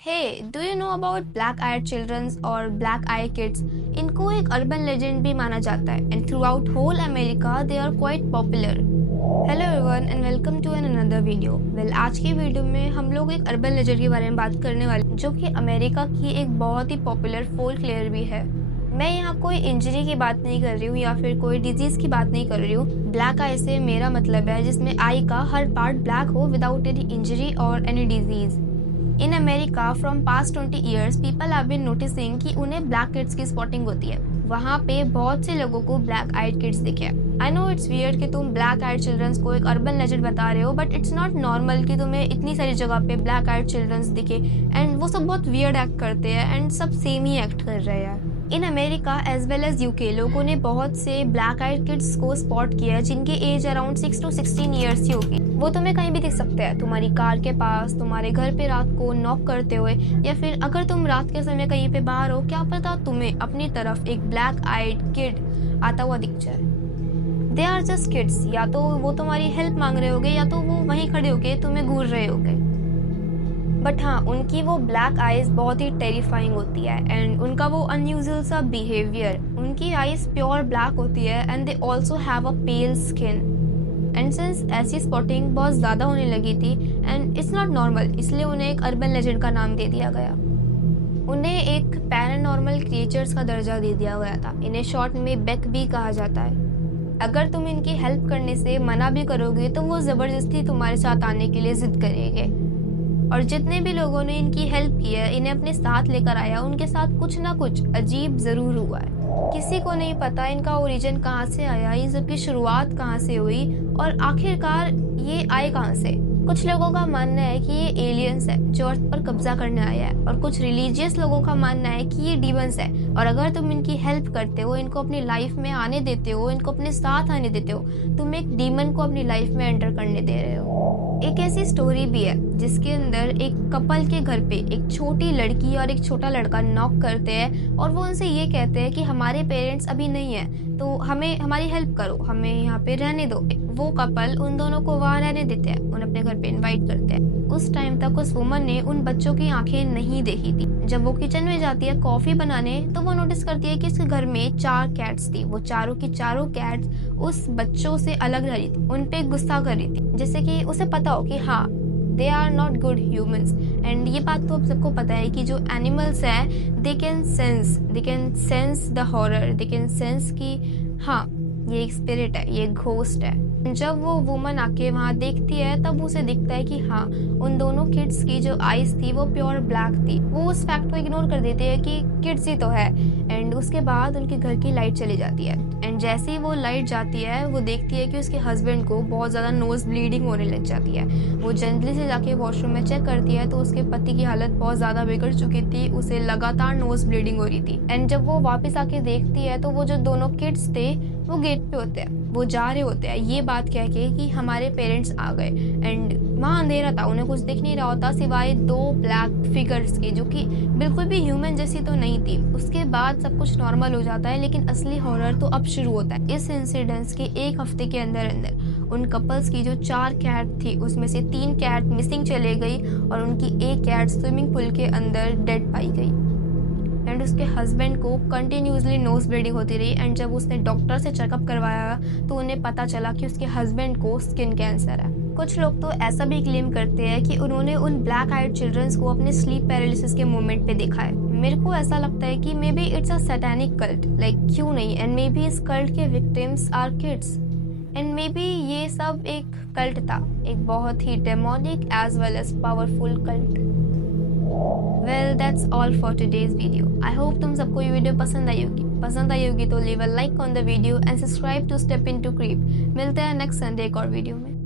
Hey do you know about black eyed childrens और black eye kids? इनको एक urban legend भी माना जाता है and throughout whole America they are quite popular. Hello everyone and welcome to an another video. आज की video में हम लोग एक अर्बन लेजेंड के बारे में बात करने वाले जो कि अमेरिका की एक बहुत ही पॉपुलर फोक लेयर भी है। मैं यहाँ कोई इंजरी की बात नहीं कर रही हूँ या फिर कोई डिजीज की बात नहीं कर रही हूँ। ब्लैक आई से मेरा मतलब है जिसमें आई का हर पार्ट ब्लैक हो विदाउट एनी इंजरी और any disease. In America from past 20 years people have been noticing कि उन्हें ब्लैक किड्स की स्पॉटिंग होती है। वहाँ पे बहुत से लोगों को ब्लैक आइड किड्स दिखे। आई नो इट्स वियर्ड कि तुम ब्लैक आइड चिल्ड्रंस को एक अर्बन लेजेंड बता रहे हो, बट इट्स नॉट नॉर्मल कि तुम्हें इतनी सारी जगह पे ब्लैक आइड चिल्ड्रंस दिखे एंड वो सब बहुत वियर्ड एक्ट करते हैं एंड सब सेम ही एक्ट कर रहे हैं। In America as well as UK लोगों ने बहुत से ब्लैक आइड किड्स को स्पॉट किया है जिनकी एज अराउंड 6 to 16 ईयर्स की होगी। वो तुम्हें कहीं भी दिख सकते हैं, तुम्हारी कार के पास, तुम्हारे घर पे रात को नॉक करते हुए, या फिर अगर तुम रात के समय कहीं पे बाहर हो, क्या पता तुम्हें अपनी तरफ एक ब्लैक आइड किड आता हुआ दिख जाए। दे आर जस्ट किड्स, या तो वो तुम्हारी हेल्प मांग रहे होगे या तो वो वहीं खड़े होके तुम्हें घूर रहे होगे। बट हाँ, उनकी वो ब्लैक आइज बहुत ही टेरिफाइंग होती है एंड उनका वो अनयूजुअल सा बिहेवियर। उनकी आइज प्योर ब्लैक होती है and they also have a pail skin. And since ऐसी स्पॉटिंग बहुत ज़्यादा होने लगी थी एंड इट्स नॉट नॉर्मल, इसलिए उन्हें एक अर्बन लेजेंड का नाम दे दिया गया। उन्हें एक पैरानॉर्मल क्रिएचर्स का दर्जा दे दिया गया था। इन्हें शॉर्ट में बेक भी कहा जाता है। अगर तुम इनकी हेल्प करने से मना भी करोगे तो वो ज़बरदस्ती तुम्हारे साथ आने के लिए ज़िद करेंगे। और जितने भी लोगों ने इनकी हेल्प की है, इन्हें अपने साथ लेकर आया, उनके साथ कुछ ना कुछ अजीब ज़रूर हुआ है। किसी को नहीं पता इनका ओरिजिन कहाँ से आया, इन सब की शुरुआत कहाँ से हुई और आखिरकार ये आए कहाँ से। कुछ लोगों का मानना है कि ये एलियंस है जो अर्थ पर कब्जा करने आया है, और कुछ रिलीजियस लोगों का मानना है कि ये डीमंस है, और अगर तुम इनकी हेल्प करते हो, इनको अपनी लाइफ में आने देते हो, इनको अपने साथ आने देते हो, तुम एक डीमन को अपनी लाइफ में एंटर करने दे रहे हो। एक ऐसी स्टोरी भी है जिसके अंदर एक कपल के घर पे एक छोटी लड़की और एक छोटा लड़का नॉक करते हैं और वो उनसे ये कहते हैं कि हमारे पेरेंट्स अभी नहीं है तो हमें हमारी हेल्प करो, हमें यहाँ पे रहने दो। वो कपल उन दोनों को वहाँ रहने देते हैं, उन्हें अपने घर पे इनवाइट करते हैं। उस टाइम तक उस वुमन ने उन बच्चों की आंखें नहीं देखी थी। जब वो किचन में जाती है कॉफी बनाने तो वो नोटिस करती है कि उसके घर में 4 कैट्स थी। वो चारों की चारों कैट्स उस बच्चों से अलग रह रही थी, उन पे गुस्सा कर रही थी, जैसे कि उसे पता हो कि हाँ they are not good humans. And ये बात तो अब सबको पता है कि जो एनिमल्स है they can sense the horror, they can sense कि हाँ ये एक स्पिरिट है, ये घोस्ट है। जब वो वुमन आके वहाँ देखती है तब उसे दिखता है कि हाँ उन दोनों किड्स की जो आइज थी वो प्योर ब्लैक थी। वो उस फैक्ट को इग्नोर कर देती है कि किड्स ही तो है। एंड उसके बाद उनके घर की लाइट चली जाती है एंड जैसे ही वो लाइट जाती है वो देखती है कि उसके हस्बैंड को बहुत ज़्यादा नोज ब्लीडिंग होने लग जाती है। वो जल्दी से जाके वॉशरूम में चेक करती है तो उसके पति की हालत बहुत ज़्यादा बिगड़ चुकी थी, उसे लगातार नोज ब्लीडिंग हो रही थी। एंड जब वो वापस आके देखती है तो वो जो दोनों किड्स थे वो गेट पे होते हैं, वो जा रहे होते हैं ये बात कह के कि हमारे पेरेंट्स आ गए। एंड वहाँ अंधेरा था, उन्हें कुछ दिख नहीं रहा होता सिवाय 2 ब्लैक फिगर्स के जो कि बिल्कुल भी ह्यूमन जैसी तो नहीं थी। उसके बाद सब कुछ नॉर्मल हो जाता है, लेकिन असली हॉरर तो अब शुरू होता है। इस इंसिडेंस के 1 हफ्ते के अंदर उन कपल्स की जो 4 कैट थी उसमें से 3 कैट मिसिंग चले गई और उनकी 1 कैट स्विमिंग पूल के अंदर डेड पाई गई। एंड उसके हस्बैंड को कंटिन्यूसली नोज ब्लीडिंग होती रही। एंड जब उसने डॉक्टर से चेकअप करवाया तो उन्हें पता चला कि उसके हस्बैंड को स्किन कैंसर है। कुछ लोग तो ऐसा भी क्लेम करते हैं कि उन्होंने उन ब्लैक आइड चिल्ड्रंस को अपने स्लीप पैरालिसिस के मोमेंट पे देखा है। मेरे को ऐसा लगता है कि maybe it's a satanic cult, like क्यों नहीं। एंड मे बी इस कल्ट के victims are kids and maybe ये सब एक कल्ट था, एक बहुत ही demonic as well as powerful cult. Well, that's all for today's video. I hope तुम सबको ये वीडियो पसंद आई होगी तो leave a like on the video and subscribe to Step into Creep। मिलते हैं नेक्स्ट संडे एक और वीडियो में।